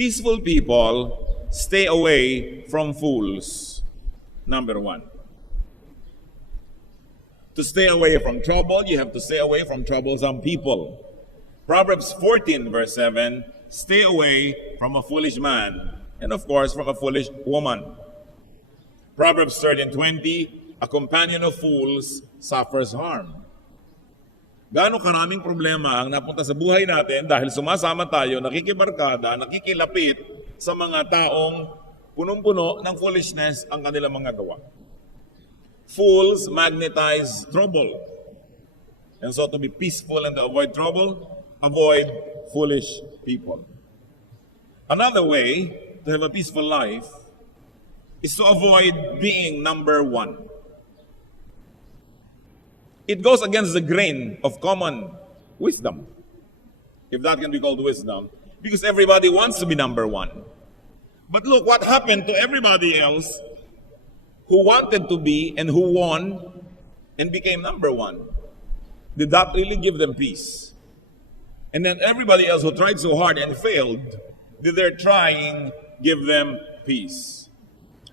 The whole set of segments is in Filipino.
Peaceful people stay away from fools. Number one. To stay away from trouble, you have to stay away from troublesome people. Proverbs 14 verse 7, stay away from a foolish man, and of course from a foolish woman. Proverbs 13:20, a companion of fools suffers harm. Gaano karaming problema ang napunta sa buhay natin dahil sumasama tayo, nakikibarkada, nakikilapit sa mga taong punong-puno ng foolishness ang kanilang mga gawa. Fools magnetize trouble. And so to be peaceful and to avoid trouble, avoid foolish people. Another way to have a peaceful life is to avoid being number one. It goes against the grain of common wisdom, if that can be called wisdom, because everybody wants to be number one. But look what happened to everybody else who wanted to be and who won and became number one. Did that really give them peace? And then everybody else who tried so hard and failed, did their trying give them peace?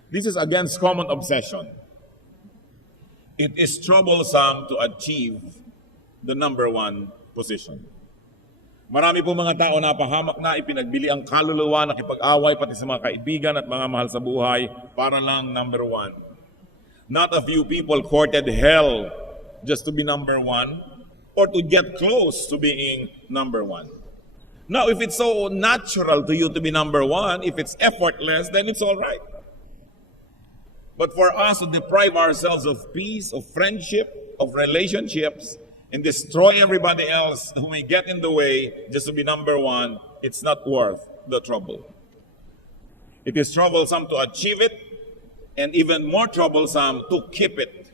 This is against common obsession. It is troublesome to achieve the number one position. Marami po mga tao na pahamak na ipinagbili ang kaluluwa, nakipag-away pati sa mga kaibigan at mga mahal sa buhay para lang number one. Not a few people courted hell just to be number one or to get close to being number one. Now, if it's so natural to you to be number one, if it's effortless, then it's all right. But for us to deprive ourselves of peace, of friendship, of relationships, and destroy everybody else who may get in the way just to be number one, it's not worth the trouble. It is troublesome to achieve it, and even more troublesome to keep it.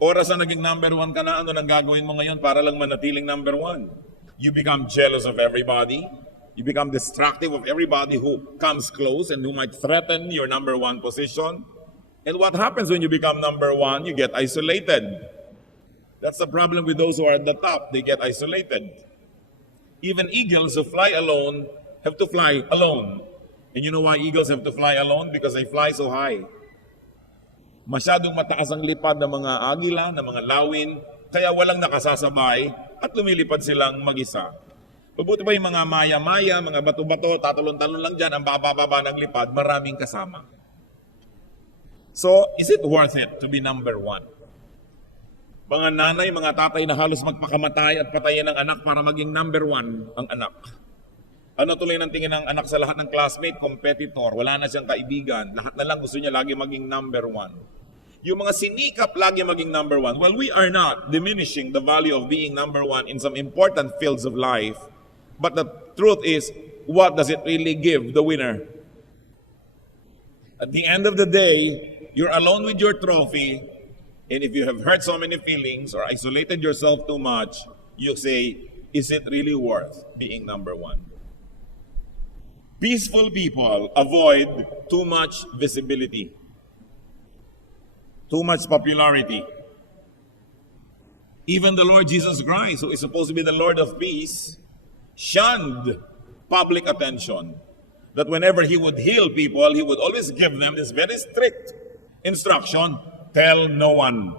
Oras na naging number one ka na, ano nang gagawin mo ngayon para lang manatiling number one? You become jealous of everybody. You become destructive of everybody who comes close and who might threaten your number one position. And what happens when you become number one? You get isolated. That's the problem with those who are at the top. They get isolated. Even eagles who fly alone have to fly alone. And you know why eagles have to fly alone? Because they fly so high. Masyadong mataas ang lipad ng mga agila, ng mga lawin, kaya walang nakasasabay at lumilipad silang mag-isa. Mabuti pa yung mga maya-maya, mga bato-bato, tatalon-talon lang dyan, ang baba-baba ng lipad, maraming kasama. So, is it worth it to be number one? Mga nanay, mga tatay na halos magpakamatay at patayin ng anak para maging number one ang anak. Ano tuloy ng tingin ng anak sa lahat ng classmate? Competitor. Wala na siyang kaibigan. Lahat na lang gusto niya lagi maging number one. Yung mga sinikap lagi maging number one. Well, we are not diminishing the value of being number one in some important fields of life. But the truth is, what does it really give the winner? At the end of the day, you're alone with your trophy, and if you have hurt so many feelings or isolated yourself too much, you say, is it really worth being number one? Peaceful people avoid too much visibility, too much popularity. Even the Lord Jesus Christ, who is supposed to be the Lord of peace, shunned public attention. That whenever he would heal people, he would always give them this very strict instruction, tell no one.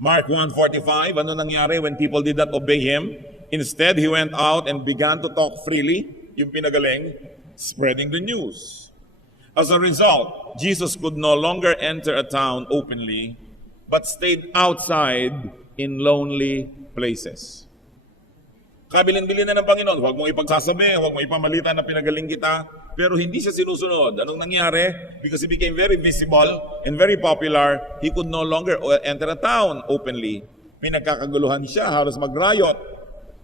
Mark 1:45, ano nangyari when people did not obey him? Instead, he went out and began to talk freely, yung pinagaling, spreading the news. As a result, Jesus could no longer enter a town openly, but stayed outside in lonely places. Kabilin-bilin na ng Panginoon, huwag mong ipagsasabi, huwag mong ipamalita na pinagaling kita, pero hindi siya sinusunod. Anong nangyari? Because he became very visible and very popular, he could no longer enter a town openly. Pinagkakaguluhan siya, halos mag-riot.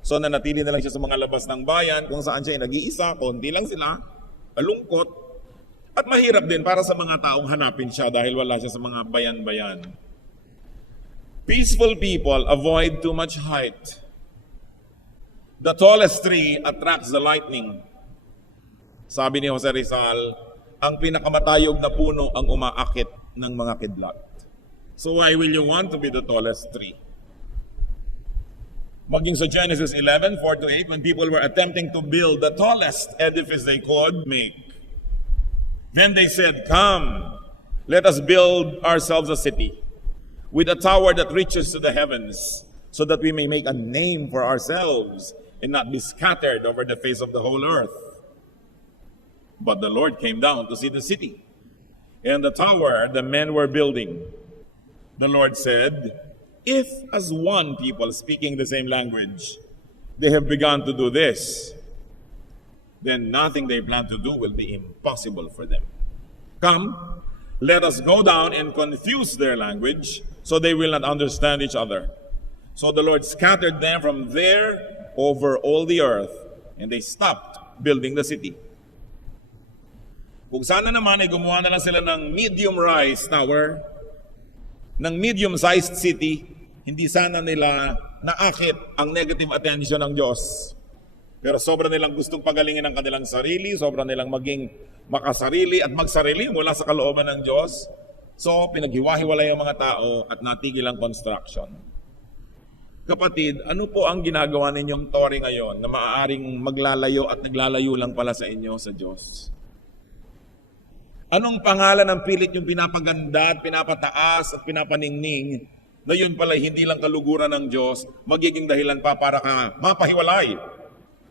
So nanatili na lang siya sa mga labas ng bayan, kung saan siya ay nag-iisa, konti lang sila, malungkot. At mahirap din para sa mga taong hanapin siya dahil wala siya sa mga bayan-bayan. Peaceful people avoid too much height. The tallest tree attracts the lightning. Sabi ni Jose Rizal, ang pinakamatayog na puno ang umaakit ng mga kidlat. So why will you want to be the tallest tree? Maging sa Genesis 11, 4-8, when people were attempting to build the tallest edifice they could make. Then they said, "Come, let us build ourselves a city with a tower that reaches to the heavens, so that we may make a name for ourselves and not be scattered over the face of the whole earth." But the Lord came down to see the city and the tower the men were building. The Lord said, "If as one people speaking the same language, they have begun to do this, then nothing they plan to do will be impossible for them. Come, let us go down and confuse their language, so they will not understand each other." So the Lord scattered them from there over all the earth, and they stopped building the city. Kung sana naman ay gumawa na lang sila ng medium-rise tower, ng medium-sized city, hindi sana nila naakit ang negative attention ng Diyos. Pero sobra nilang gustong pagalingin ang kanilang sarili, sobra nilang maging makasarili at magsarili mula sa kalooban ng Diyos. So, pinaghiwa-hiwalay ang mga tao at natigil ang construction. Kapatid, ano po ang ginagawa ninyong tore ngayon na maaaring maglalayo at naglalayo lang pala sa inyo sa Diyos? Anong pangalan ng pilit yung pinapaganda at pinapataas at pinapaningning na yun pala hindi lang kaluguran ng Diyos, magiging dahilan pa para ka mapahiwalay,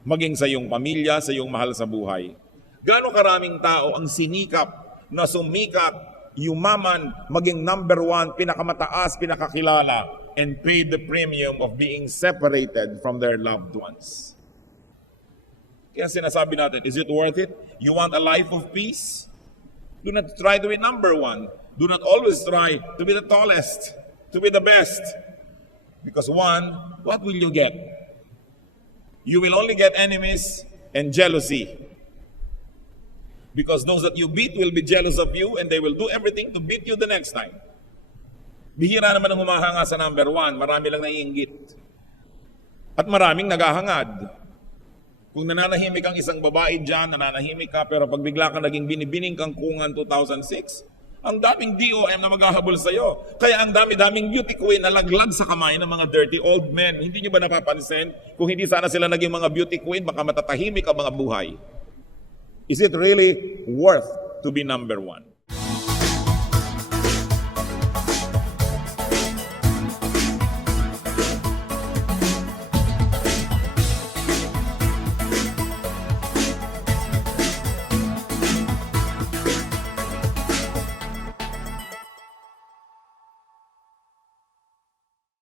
maging sa iyong pamilya, sa iyong mahal sa buhay? Gaano karaming tao ang sinikap na sumikat, yumaman, maging number one, pinakamataas, pinakakilala, and paid the premium of being separated from their loved ones? Kaya sinasabi natin, is it worth it? You want a life of peace? Do not try to be number one. Do not always try to be the tallest, to be the best. Because one, what will you get? You will only get enemies and jealousy. Because those that you beat will be jealous of you and they will do everything to beat you the next time. Bihira naman ang humahanga sa number one. Marami lang naiinggit. At maraming naghahangad. Kung nananahimik ang isang babae dyan, nananahimik ka, pero pag bigla ka naging binibining kangkungan 2006, ang daming DOM na maghahabol sa'yo. Kaya ang dami-daming beauty queen na laglag sa kamay ng mga dirty old men. Hindi nyo ba napapansin? Kung hindi sana sila naging mga beauty queen, baka matatahimik ang mga buhay. Is it really worth to be number one?